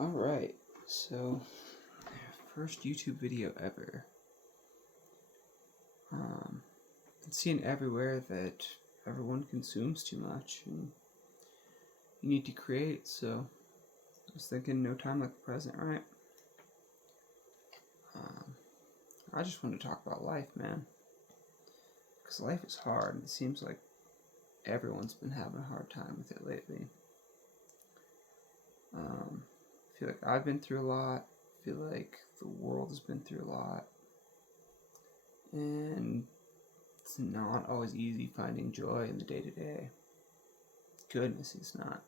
Alright, so first YouTube video ever. It's seen everywhere that everyone consumes too much and you need to create, so I was thinking no time like the present, right? I just want to talk about life, man. Because life is hard and it seems like everyone's been having a hard time with it lately. I feel like I've been through a lot. I feel like the world has been through a lot. And it's not always easy finding joy in the day-to-day. Goodness, it's not.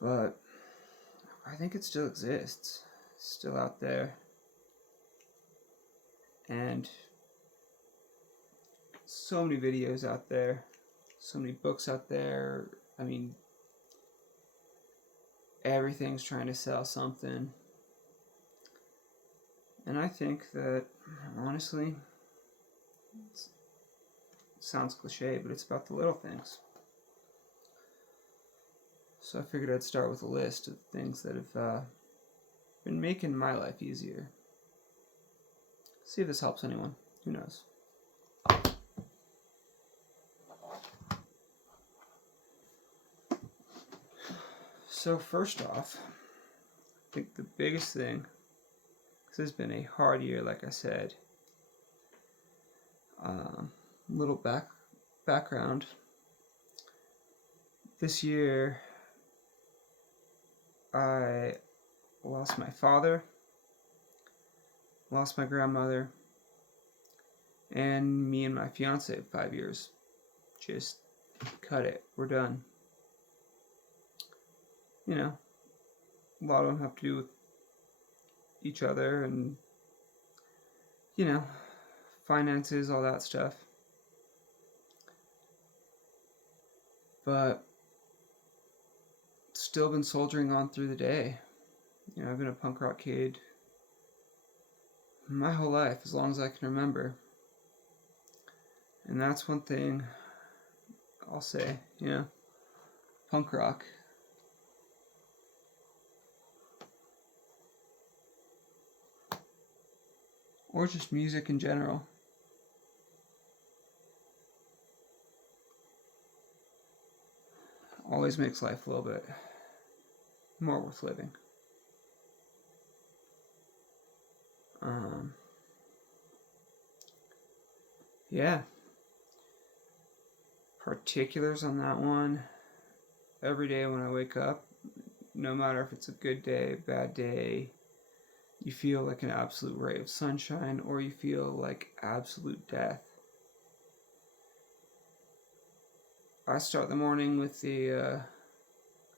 But I think it still exists. It's still out there. And so many videos out there. So many books out there. I mean, everything's trying to sell something. And I think that, honestly, it sounds cliche, but it's about the little things. So I figured I'd start with a list of things that have been making my life easier. See if this helps anyone. Who knows? So first off, I think the biggest thing, because it's been a hard year, like I said. Little background. This year, I lost my father, lost my grandmother, and me and my fiance of 5 years. Just cut it. We're done. You know, a lot of them have to do with each other and, finances, all that stuff. But still been soldiering on through the day. I've been a punk rock kid my whole life, as long as I can remember. And that's one thing I'll say, punk rock. Or just music in general. Always makes life a little bit more worth living. Yeah. Particulars on that one. Every day when I wake up, no matter if it's a good day, bad day, you feel like an absolute ray of sunshine or you feel like absolute death. I start the morning with the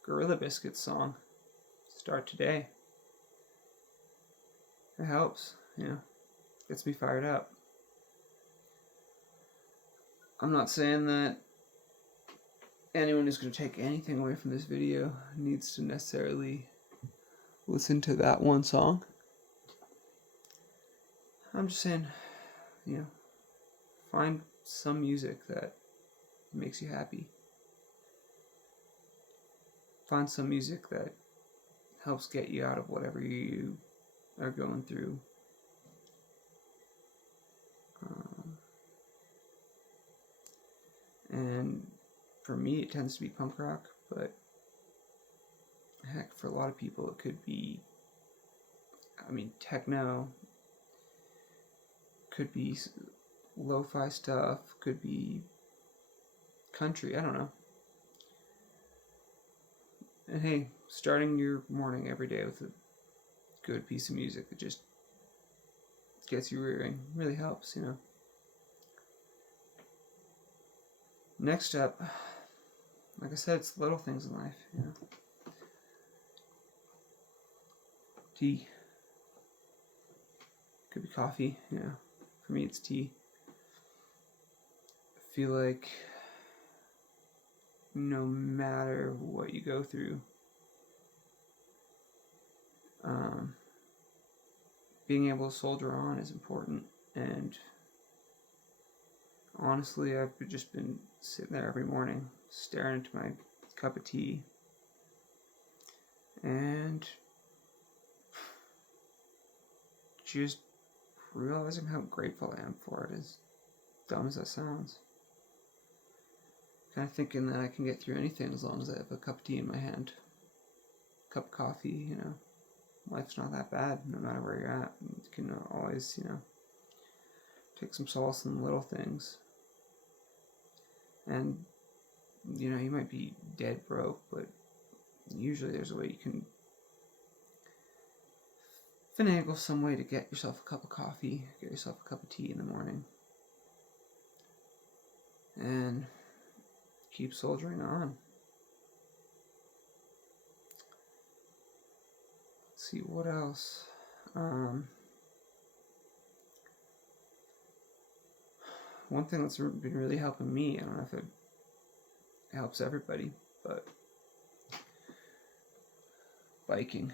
Gorilla Biscuits song. Start today. It helps, gets me fired up. I'm not saying that anyone who's going to take anything away from this video needs to necessarily listen to that one song. I'm just saying, find some music that makes you happy. Find some music that helps get you out of whatever you are going through. And for me, it tends to be punk rock, but heck, for a lot of people, it could be, techno, could be lo-fi stuff, could be country, I don't know. And hey, starting your morning every day with a good piece of music that just gets you rearing really helps, Next up, like I said, it's little things in life, Tea. Could be coffee, For me, it's tea. I feel like no matter what you go through, being able to soldier on is important. And honestly, I've just been sitting there every morning, staring into my cup of tea, and just realizing how grateful I am for it, as dumb as that sounds. Kind of thinking that I can get through anything as long as I have a cup of tea in my hand. Cup of coffee, you know. Life's not that bad, no matter where you're at. You can always, you know, take some solace in the little things. And, you know, you might be dead broke, but usually there's a way you can finagle some way to get yourself a cup of coffee, get yourself a cup of tea in the morning, and keep soldiering on. Let's see, what else? One thing that's been really helping me, I don't know if it helps everybody, but biking.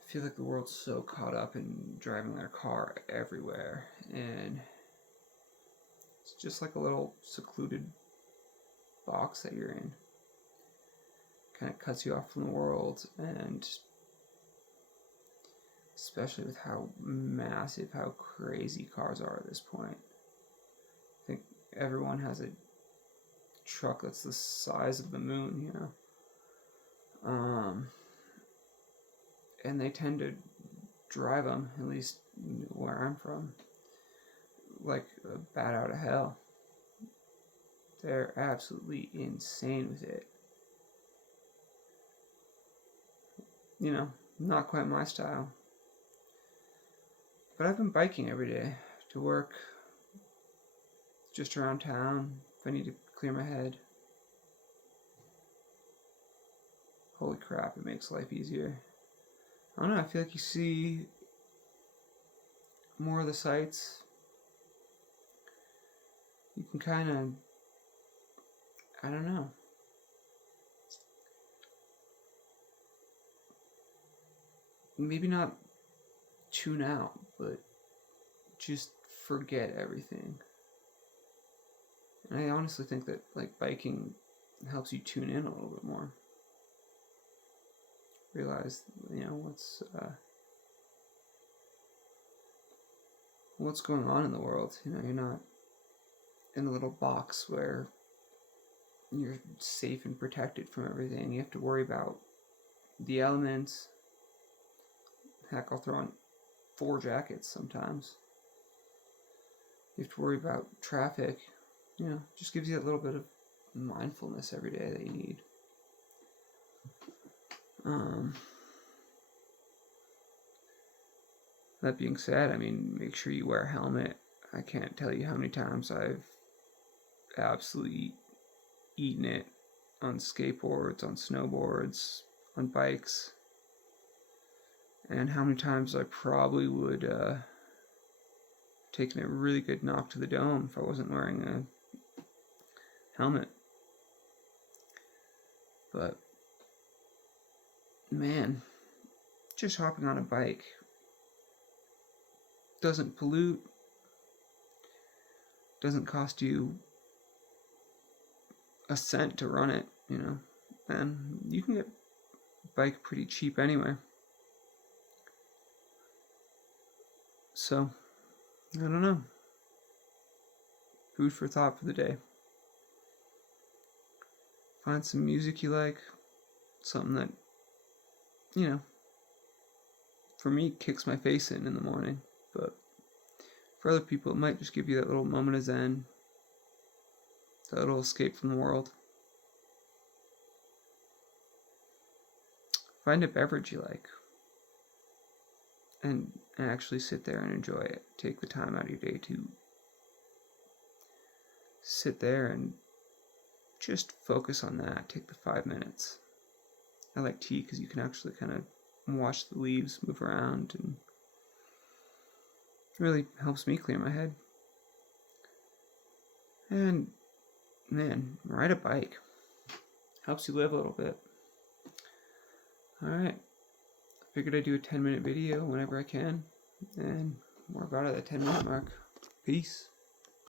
I feel like the world's so caught up in driving their car everywhere, and it's just like a little secluded box that you're in. Kind of cuts you off from the world, and especially with how massive, how crazy cars are at this point. I think everyone has a truck that's the size of the moon, you know. And they tend to drive them, at least where I'm from, like a bat out of hell. They're absolutely insane with it. You know, not quite my style. But I've been biking every day to work, just around town, if I need to clear my head. Holy crap, it makes life easier. I don't know, I feel like you see more of the sights. You can kind of, I don't know. Maybe not tune out, but just forget everything. And I honestly think that, like, biking helps you tune in a little bit more. Realize, you know, what's going on in the world. You know, you're not in a little box where you're safe and protected from everything. You have to worry about the elements. Heck, I'll throw on 4 jackets sometimes. You have to worry about traffic. You know, just gives you that little bit of mindfulness every day that you need. That being said, I mean, make sure you wear a helmet. I can't tell you how many times I've absolutely eaten it on skateboards, on snowboards, on bikes, and how many times I probably would taken a really good knock to the dome if I wasn't wearing a helmet. But man, just hopping on a bike doesn't pollute, doesn't cost you a cent to run it, you know, and you can get a bike pretty cheap anyway. So, I don't know. Food for thought for the day. Find some music you like, something that, you know, for me, kicks my face in the morning, but for other people, it might just give you that little moment of zen, that little escape from the world. Find a beverage you like, and actually sit there and enjoy it. Take the time out of your day to sit there and just focus on that. Take the 5 minutes. I like tea because you can actually kind of watch the leaves move around, and it really helps me clear my head. And man, ride a bike. Helps you live a little bit. Alright. Figured I'd do a 10-minute video whenever I can, and we're about at the 10-minute mark. Peace.